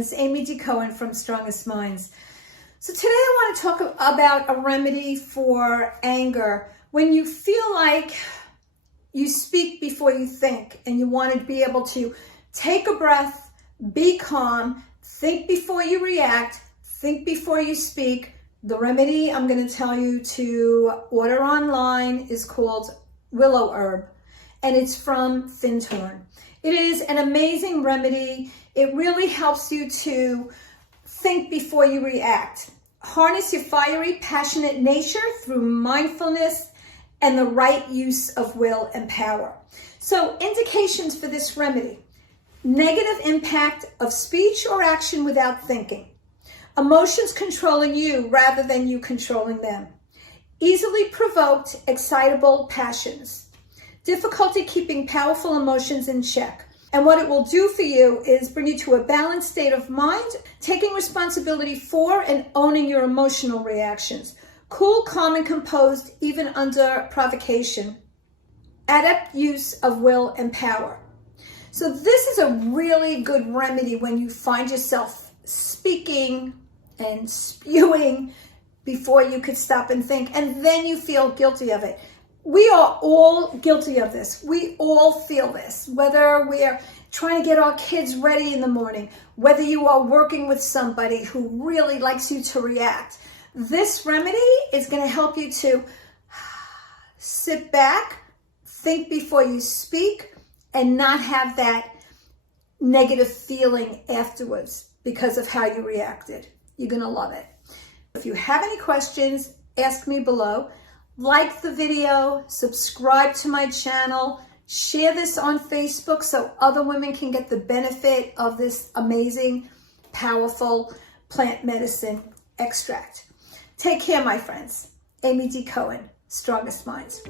friends. Amy D. Cohen from Strongest Minds. So today I want to talk about a remedy for anger. When you feel like you speak before you think and you want to be able to take a breath, be calm, think before you react, think before you speak, the remedy I'm going to tell you to order online is called Willow Herb, and it's from Fintorn. It is an amazing remedy. It really helps you to think before you react. Harness your fiery, passionate nature through mindfulness and the right use of will and power. So, indications for this remedy: negative impact of speech or action without thinking. Emotions controlling you rather than you controlling them. Easily provoked, excitable passions. Difficulty keeping powerful emotions in check. And what it will do for you is bring you to a balanced state of mind, taking responsibility for and owning your emotional reactions. Cool, calm, and composed even under provocation. Adept use of will and power. So this is a really good remedy when you find yourself speaking and spewing before you could stop and think, and then you feel guilty of it. We are all guilty of this. We all feel this, whether we're trying to get our kids ready in the morning, whether you are working with somebody who really likes you to react. This remedy is going to help you to sit back, think before you speak, and not have that negative feeling afterwards because of how you reacted. You're going to love it. If you have any questions, ask me below. Like the video, subscribe to my channel, share this on Facebook so other women can get the benefit of this amazing, powerful plant medicine extract. Take care, my friends. Amy D. Cohen, Strongest Minds.